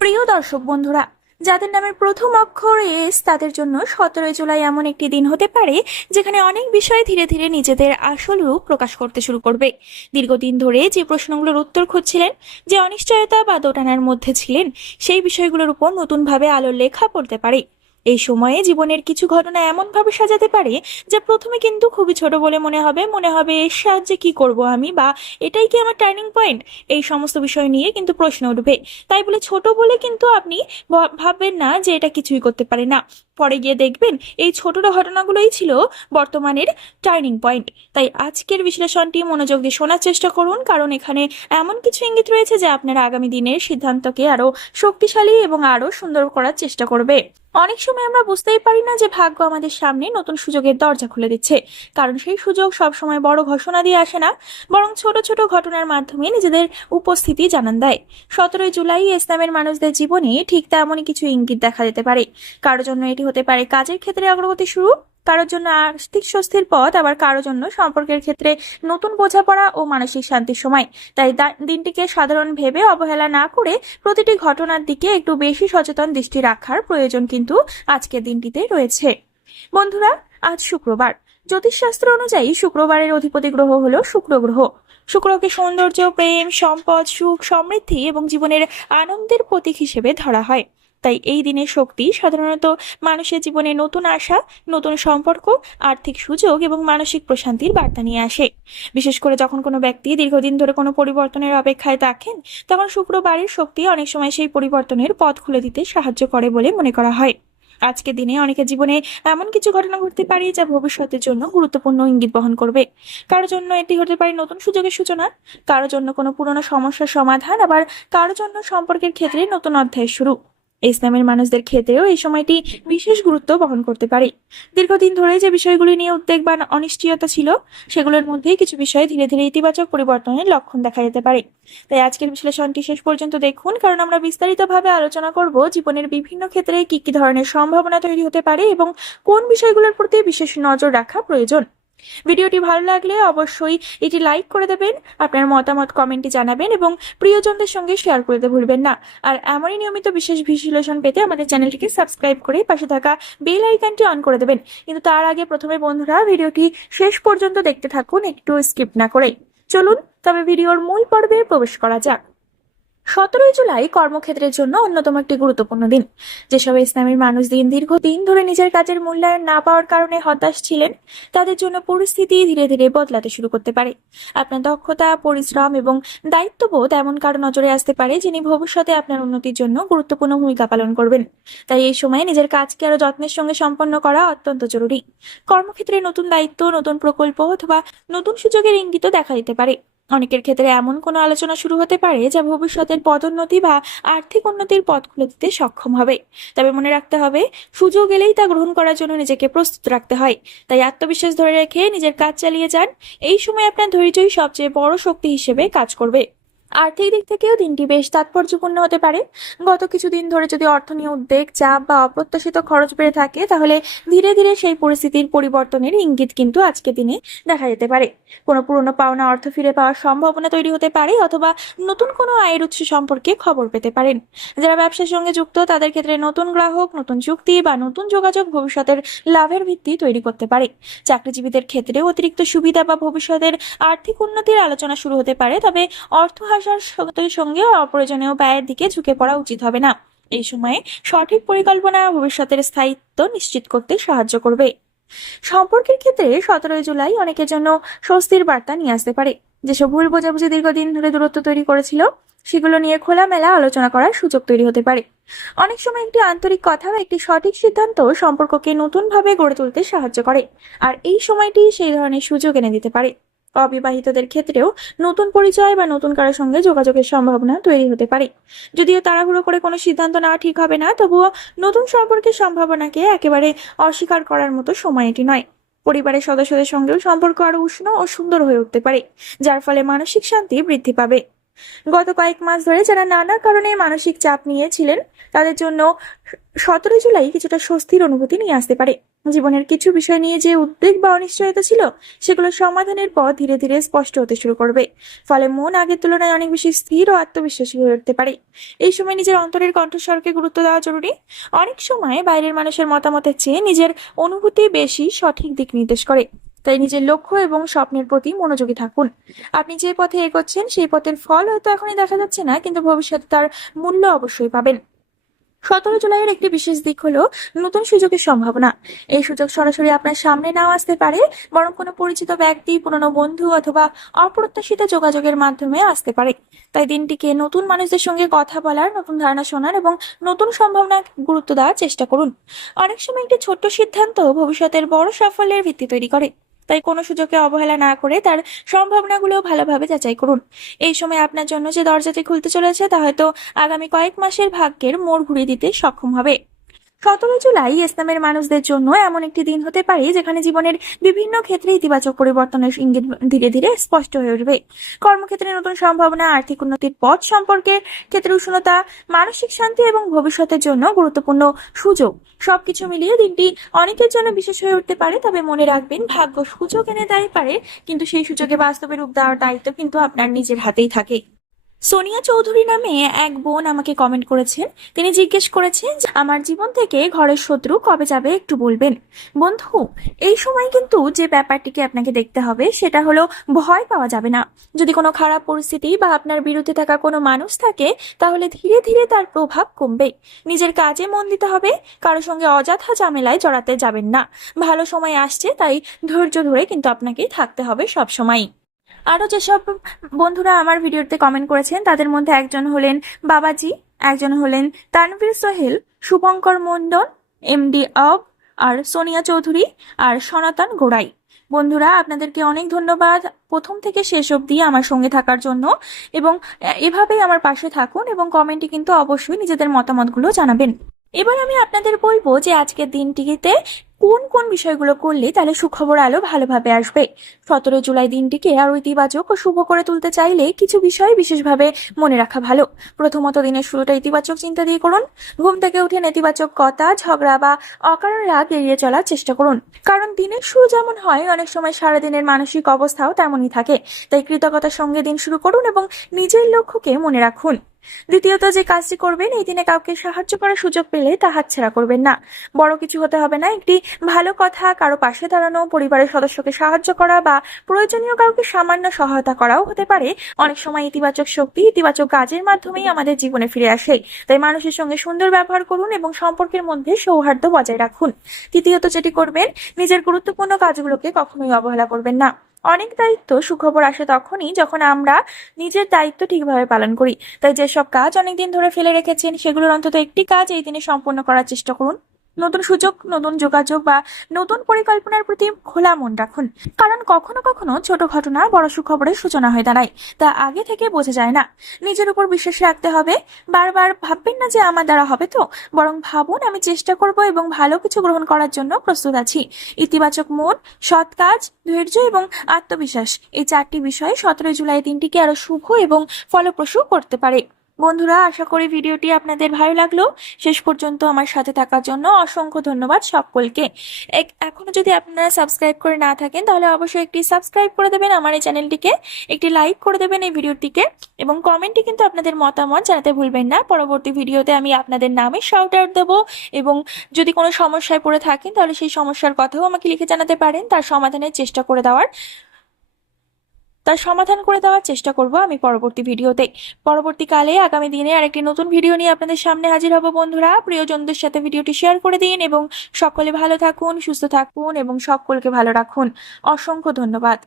প্রিয় দর্শক বন্ধুরা, যাদের নামের প্রথম অক্ষর এস তাদের জন্য 17 জুলাই এমন একটি দিন হতে পারে যেখানে অনেক বিষয় ধীরে ধীরে নিজেদের আসল রূপ প্রকাশ করতে শুরু করবে। দীর্ঘদিন ধরে যে প্রশ্নগুলোর উত্তর খুঁজছিলেন, যে অনিশ্চয়তা বা দোটানার মধ্যে ছিলেন, সেই বিষয়গুলোর উপর নতুনভাবে আলোর লেখা পড়তে পারে। এই সময়ে জীবনের কিছু ঘটনা এমন ভাবে সাজাতে পারে যা প্রথমে কিন্তু খুবই ছোট বলে মনে হবে এর সাহায্যে কি করব আমি, বা এটাই কি আমার টার্নিং পয়েন্ট। এই সমস্ত বিষয় নিয়ে কিন্তু প্রশ্ন উঠবে। তাই বলে ছোট বলে কিন্তু আপনি ভাববেন না যে এটা কিছুই করতে পারে না। পরে গিয়ে দেখবেন এই ছোট ঘটনাগুলোই ছিল বর্তমানের টার্নিং পয়েন্ট। তাই আজকের বিশ্লেষণটি মনোযোগ দিয়ে শোনার চেষ্টা করুন, কারণ এখানে এমন কিছু ইঙ্গিত রয়েছে যা আপনার আগামী দিনের সিদ্ধান্তকে আরো শক্তিশালী এবং আরো সুন্দর করার চেষ্টা করবে। অনেক সময় আমরা বুঝতেই পারি না যে ভাগ্য আমাদের সামনে নতুন সুযোগের দরজা খুলে দিচ্ছে, কারণ সেই সুযোগ সবসময় বড় ঘোষণা দিয়ে আসে না, বরং ছোট ছোট ঘটনার মাধ্যমে নিজেদের উপস্থিতি জানান দেয়। 17 জুলাই ইসলামের মানুষদের জীবনে ঠিক তেমনই কিছু ইঙ্গিত দেখা যেতে পারে। কারোর জন্য এটি হতে পারে কাজের ক্ষেত্রে অগ্রগতি শুরু, কারোর জন্য আর্থিক স্বস্তির পথ, আবার কারোর জন্য সম্পর্কের ক্ষেত্রে নতুন বোঝাপড়া ও মানসিক শান্তির সময়। তাই দিনটিকে সাধারণ ভেবে অবহেলা না করে প্রতিটি ঘটনার দিকে একটু বেশি সচেতন দৃষ্টি রাখার প্রয়োজন কিন্তু আজকের দিনটিতে রয়েছে। বন্ধুরা, আজ শুক্রবার। জ্যোতিষশাস্ত্র অনুযায়ী শুক্রবারের অধিপতি গ্রহ হলো শুক্র গ্রহ। শুক্রকে সৌন্দর্য, প্রেম, সম্পদ, সুখ, সমৃদ্ধি এবং জীবনের আনন্দের প্রতীক হিসেবে ধরা হয়। তাই এই দিনের শক্তি সাধারণত মানুষের জীবনে নতুন আশা, নতুন সম্পর্ক, আর্থিক সুযোগ এবং মানসিক প্রশান্তির বার্তা নিয়ে আসে। বিশেষ করে যখন কোনো ব্যক্তি দীর্ঘদিন ধরে কোনো পরিবর্তনের অপেক্ষায় থাকেন, তখন শুক্রবারের শক্তি অনেক সময় সেই পরিবর্তনের পথ খুলে দিতে সাহায্য করে বলে মনে করা হয়। আজকের দিনে অনেকের জীবনে এমন কিছু ঘটনা ঘটতে পারে যা ভবিষ্যতের জন্য গুরুত্বপূর্ণ ইঙ্গিত বহন করবে। কারোর জন্য এটি হতে পারে নতুন সুযোগের সূচনা, কারোর জন্য কোনো পুরনো সমস্যার সমাধান, আবার কারোর জন্য সম্পর্কের ক্ষেত্রে নতুন অধ্যায়ের শুরু। ইসলামের মানুষদের ক্ষেত্রেও এই সময়টি বিশেষ গুরুত্ব বহন করতে পারে। দীর্ঘদিন ধরে যে বিষয়গুলি নিয়ে উদ্বেগ বা অনিশ্চয়তা ছিল, সেগুলোর মধ্যেই কিছু বিষয়ে ধীরে ধীরে ইতিবাচক পরিবর্তনের লক্ষণ দেখা যেতে পারে। তাই আজকের বিশ্লেষণটি শেষ পর্যন্ত দেখুন, কারণ আমরা বিস্তারিতভাবে আলোচনা করব জীবনের বিভিন্ন ক্ষেত্রে কি কি ধরনের সম্ভাবনা তৈরি হতে পারে এবং কোন বিষয়গুলোর প্রতি বিশেষ নজর রাখা প্রয়োজন। ভিডিওটি ভালো লাগলে অবশ্যই এটি লাইক করে দেবেন, আপনার মতামত কমেন্টে জানাবেন এবং প্রিয়জনদের সঙ্গে শেয়ার করতে ভুলবেন না। আর এমনই নিয়মিত বিশেষ বিশ্লেষণ পেতে আমাদের চ্যানেলটিকে সাবস্ক্রাইব করে পাশে থাকা বেল আইকনটি অন করে দেবেন। কিন্তু তার আগে প্রথমে বন্ধুরা, ভিডিওটি শেষ পর্যন্ত দেখতে থাকুন, একটু স্কিপ না করে। চলুন তবে ভিডিওর মূল পর্বে প্রবেশ করা যাক। 17 জুলাই কর্মক্ষেত্রের জন্য অন্যতম একটি গুরুত্বপূর্ণ দিন। যেসব ইসলামের মানুষ দীর্ঘদিন ধরে নিজের কাজের মূল্যায়ন না পাওয়ার কারণে হতাশ ছিলেন, তাদের জন্য পরিস্থিতি ধীরে ধীরে বদলাতে শুরু করতে পারে। আপনার দক্ষতা, পরিশ্রম এবং দায়িত্ববোধ এমন কারো নজরে আসতে পারে যিনি ভবিষ্যতে আপনার উন্নতির জন্য গুরুত্বপূর্ণ ভূমিকা পালন করবেন। তাই এই সময় নিজের কাজকে আরো যত্নের সঙ্গে সম্পন্ন করা অত্যন্ত জরুরি। কর্মক্ষেত্রে নতুন দায়িত্ব, নতুন প্রকল্প অথবা নতুন সুযোগের ইঙ্গিতও দেখা দিতে পারে। অনেকের ক্ষেত্রে এমন কোনো আলোচনা শুরু হতে পারে যা ভবিষ্যতের পদোন্নতি বা আর্থিক উন্নতির পথ খুলে দিতে সক্ষম হবে। তবে মনে রাখতে হবে, সুযোগ এলেই তা গ্রহণ করার জন্য নিজেকে প্রস্তুত রাখতে হয়। তাই আত্মবিশ্বাস ধরে রেখে নিজের কাজ চালিয়ে যান। এই সময় আপনার ধৈর্যই সবচেয়ে বড় শক্তি হিসেবে কাজ করবে। আর্থিক দিক থেকেও দিনটি বেশ তাৎপর্যপূর্ণ হতে পারে। গত কিছুদিন ধরে যদি অর্থ নিয়ে উদ্বেগ, চাপ বা অপ্রত্যাশিত খরচ বেড়ে থাকে, তাহলে ধীরে ধীরে সেই পরিস্থিতির পরিবর্তনের ইঙ্গিত কিন্তু আজকের দিনে দেখা যেতে পারে। কোনো পুরনো পাওনা অর্থ ফিরে পাওয়ার সম্ভাবনা তৈরি হতে পারে, অথবা নতুন কোনো আয়ের উৎস সম্পর্কে খবর পেতে পারেন। যারা ব্যবসার সঙ্গে যুক্ত, তাদের ক্ষেত্রে নতুন গ্রাহক, নতুন চুক্তি বা নতুন যোগাযোগ ভবিষ্যতের লাভের ভিত্তি তৈরি করতে পারে। চাকরিজীবীদের ক্ষেত্রেও অতিরিক্ত সুবিধা বা ভবিষ্যতের আর্থিক উন্নতির আলোচনা শুরু হতে পারে। তবে অর্থ আসার সঙ্গে অপ্রয়োজনীয় ব্যয়ের দিকে ঝুঁকে পড়া উচিত হবে না। এই সময়ে সঠিক পরিকল্পনা ভবিষ্যতের স্থায়িত্ব নিশ্চিত করতে সাহায্য করবে। সম্পর্কের ক্ষেত্রে 17 জুলাই অনেকের জন্য স্বস্তির বার্তা নিয়ে আসতে পারে। যেসব ভুল বোঝাবুঝি দীর্ঘদিন ধরে দূরত্ব তৈরি করেছিল, সেগুলো নিয়ে খোলামেলা আলোচনা করার সুযোগ তৈরি হতে পারে। অনেক সময় একটি আন্তরিক কথা বা একটি সঠিক সিদ্ধান্ত সম্পর্ককে নতুনভাবে গড়ে তুলতে সাহায্য করে, আর এই সময়টি সেই ধরনের সুযোগ এনে দিতে পারে। অবিবাহিতদের ক্ষেত্রেও নতুন পরিচয় বা নতুন কারোর সঙ্গে যোগাযোগের সম্ভাবনা তৈরি হতে পারে। যদিও তাড়াহুড়ো করে কোনো সিদ্ধান্ত নেওয়া ঠিক হবে না, তবুও নতুন সম্পর্কের সম্ভাবনাকে একেবারে অস্বীকার করার মতো সময় এটি নয়। পরিবারের সদস্যদের সঙ্গেও সম্পর্ক আরো উষ্ণ ও সুন্দর হয়ে উঠতে পারে, যার ফলে মানসিক শান্তি বৃদ্ধি পাবে। গত কয়েক মাস ধরে যারা নানা কারণে মানসিক চাপ নিয়েছিলেন, তাদের জন্য 17 জুলাই কিছুটা স্বস্তির অনুভূতি নিয়ে আসতে পারে। জীবনের কিছু বিষয় নিয়ে যে উদ্বেগ বা অনিশ্চয়তা ছিল সেগুলো সমাধানের পর ধীরে ধীরে স্পষ্ট হতে শুরু করবে। ফলে মন আগের তুলনায় অনেক বেশি স্থির ও আত্মবিশ্বাসী হয়ে উঠতে পারে। এই সময় নিজের অন্তরের কণ্ঠস্বরকে গুরুত্ব দেওয়া জরুরি। অনেক সময় বাইরের মানুষের মতামতের চেয়ে নিজের অনুভূতি বেশি সঠিক দিক নির্দেশ করে। তাই নিজের লক্ষ্য এবং স্বপ্নের প্রতি মনোযোগী থাকুন। আপনি যে পথে এগোচ্ছেন সেই পথের ফল হয়তো এখনই দেখা যাচ্ছে না, কিন্তু ভবিষ্যতে তার মূল্য অবশ্যই পাবেন। 17 জুলাইয়ের একটি বিশেষ দিক হলো নতুন সুযোগের সম্ভাবনা। এই সুযোগ সরাসরি আপনার সামনে নাও আসতে পারে, বরং কোনো পরিচিত ব্যক্তি, পুরনো বন্ধু অথবা অপ্রত্যাশিত যোগাযোগের মাধ্যমে আসতে পারে। তাই দিনটিকে নতুন মানুষদের সঙ্গে কথা বলার, নতুন ধারণা শোনার এবং নতুন সম্ভাবনা গুরুত্ব দেওয়ার চেষ্টা করুন। অনেক সময় একটি ছোট্ট সিদ্ধান্ত ভবিষ্যতের বড় সাফল্যের ভিত্তি তৈরি করে। তাই কোনো সুযোগকে অবহেলা না করে তার সম্ভাবনাগুলো ভালোভাবে যাচাই করুন। এই সময় আপনার জন্য যে দরজাটি খুলতে চলেছে তা হয়তো আগামী কয়েক মাসের ভাগ্যের মোড় ঘুরিয়ে দিতে সক্ষম হবে। 17 জুলাই ইসলামের মানুষদের জন্য এমন একটি দিন হতে পারে যেখানে জীবনের বিভিন্ন ক্ষেত্রে ইতিবাচক পরিবর্তনের ইঙ্গিত ধীরে ধীরে স্পষ্ট হয়ে উঠবে। কর্মক্ষেত্রে নতুন সম্ভাবনা, আর্থিক উন্নতির পথ, সম্পর্কের ক্ষেত্রে উষ্ণতা, মানসিক শান্তি এবং ভবিষ্যতের জন্য গুরুত্বপূর্ণ সুযোগ, সবকিছু মিলিয়ে দিনটি অনেকের জন্য বিশেষ হয়ে উঠতে পারে। তবে মনে রাখবেন, ভাগ্য সুযোগ এনে দেয় পারে, কিন্তু সেই সুযোগে বাস্তবে রূপ দেওয়ার দায়িত্ব কিন্তু আপনার নিজের হাতেই থাকে। সোনিয়া চৌধুরী নামে এক বোন আমাকে কমেন্ট করেছেন। তিনি জিজ্ঞেস করেছেন যে আমার জীবন থেকে ঘরের শত্রু কবে যাবে একটু বলবেন। বন্ধু, এই সময় কিন্তু যে ব্যাপারটিকে আপনাকে দেখতে হবে সেটা হলো ভয় পাওয়া যাবে না। যদি কোনো খারাপ পরিস্থিতি বা আপনার বিরুদ্ধে থাকা কোনো মানুষ থাকে তাহলে ধীরে ধীরে তার প্রভাব কমবে। নিজের কাজে মন দিতে হবে, কারোর সঙ্গে অযথা ঝামেলায় জড়াতে যাবেন না। ভালো সময় আসছে, তাই ধৈর্য ধরে কিন্তু আপনাকে থাকতে হবে সব সময়। আরো যেসব বন্ধুরা আমার ভিডিওতে কমেন্ট করেছেন তাদের মধ্যে একজন হলেন বাবাজি, একজন হলেন তানভীর সোহেল, শুভঙ্কর মন্ডল, এমডি অব, আর সোনিয়া চৌধুরী, আর সনাতন গোড়াই। বন্ধুরা, আপনাদেরকে অনেক ধন্যবাদ প্রথম থেকে শেষ অবধি আমার সঙ্গে থাকার জন্য, এবং এভাবেই আমার পাশে থাকুন এবং কমেন্টে কিন্তু অবশ্যই নিজেদের মতামতগুলো জানাবেন। এবার আমি আপনাদের বলবো যে আজকের দিনটিতে কোন কোন বিষয়গুলো করলে তাহলে সুখবর আলো ভালোভাবে আসবে। 17 জুলাই দিনটিকে আরো ইতিবাচক ও শুভ করে তুলতে চাইলে কিছু বিষয় বিশেষভাবে মনে রাখা ভালো। প্রথমত, দিনের শুরুটা ইতিবাচক চিন্তা দিয়ে করুন। ঘুম থেকে উঠে নেতিবাচক কথা, ঝগড়া বা অকারণ রাগ এড়িয়ে চলার চেষ্টা করুন, কারণ দিনের শুরু যেমন হয় অনেক সময় সারাদিনের মানসিক অবস্থাও তেমনই থাকে। তাই কৃতজ্ঞতার সঙ্গে দিন শুরু করুন এবং নিজের লক্ষ্যকে মনে রাখুন। দ্বিতীয়ত, যে কাজটি করবেন এই দিনে কাউকে সাহায্য করার সুযোগ পেলে তা হাতছাড়া করবেন না। বড় কিছু হতে হবে না, একটি ভালো কথা, কারো পাশে দাঁড়ানো, পরিবারের সদস্যকে সাহায্য করা বা প্রয়োজনীয় কাউকে সামান্য সহায়তা করাও হতে পারে। অনেক সময় ইতিবাচক শক্তি ইতিবাচক কাজের মাধ্যমেই আমাদের জীবনে ফিরে আসে। তাই মানুষের সঙ্গে সুন্দর ব্যবহার করুন এবং সম্পর্কের মধ্যে সৌহার্দ্য বজায় রাখুন। তৃতীয়ত, যেটি করবেন, নিজের গুরুত্বপূর্ণ কাজগুলোকে কখনোই অবহেলা করবেন না। অনেক দায়িত্ব সুখবর আসে তখনই যখন আমরা নিজের দায়িত্ব ঠিকভাবে পালন করি। তাই যেসব কাজ অনেকদিন ধরে ফেলে রেখেছেন সেগুলোর অন্তত একটি কাজ এই দিনে সম্পূর্ণ করার চেষ্টা করুন। নতুন সুযোগ, নতুন যোগাযোগ বা নতুন পরিকল্পনার প্রতি খোলা মন রাখুন, কারণ কখনো কখনো ছোট ঘটনা বড় সুখবরের সূচনা হয়ে দাঁড়ায়, তা আগে থেকে বোঝা যায় না। নিজের উপর বিশ্বাস রাখতে হবে। বারবার ভাববেন না যে আমার দ্বারা হবে তো, বরং ভাবুন আমি চেষ্টা করব এবং ভালো কিছু গ্রহণ করার জন্য প্রস্তুত আছি। ইতিবাচক মন, সৎ কাজ, ধৈর্য এবং আত্মবিশ্বাস, এই 4টি বিষয় 17 জুলাই দিনটিকে আরো শুভ এবং ফলপ্রসূ করতে পারে। বন্ধুরা, আশা করি ভিডিওটি আপনাদের ভালো লাগলো। শেষ পর্যন্ত আমার সাথে থাকার জন্য অসংখ্য ধন্যবাদ সকলকে। এখনো যদি আপনারা সাবস্ক্রাইব করে না থাকেন তাহলে অবশ্যই একটি সাবস্ক্রাইব করে দেবেন আমার এই চ্যানেলটিকে, একটি লাইক করে দেবেন এই ভিডিওটিকে, এবং কমেন্টে কিন্তু আপনাদের মতামত জানাতে ভুলবেন না। পরবর্তী ভিডিওতে আমি আপনাদের নামে শাউট আউট দেবো, এবং যদি কোনো সমস্যায় পড়ে থাকেন তাহলে সেই সমস্যার কথাও আমাকে লিখে জানাতে পারেন। তার সমাধান করে দেওয়ার চেষ্টা করব আমি পরবর্তীকালে। আগামী দিনে আরেকটি নতুন ভিডিও নিয়ে আপনাদের সামনে হাজির হব। বন্ধুরা, প্রিয়জনদের সাথে ভিডিওটি শেয়ার করে দিন এবং সকলে ভালো থাকুন, সুস্থ থাকুন এবং সকলকে ভালো রাখুন। অসংখ্য ধন্যবাদ।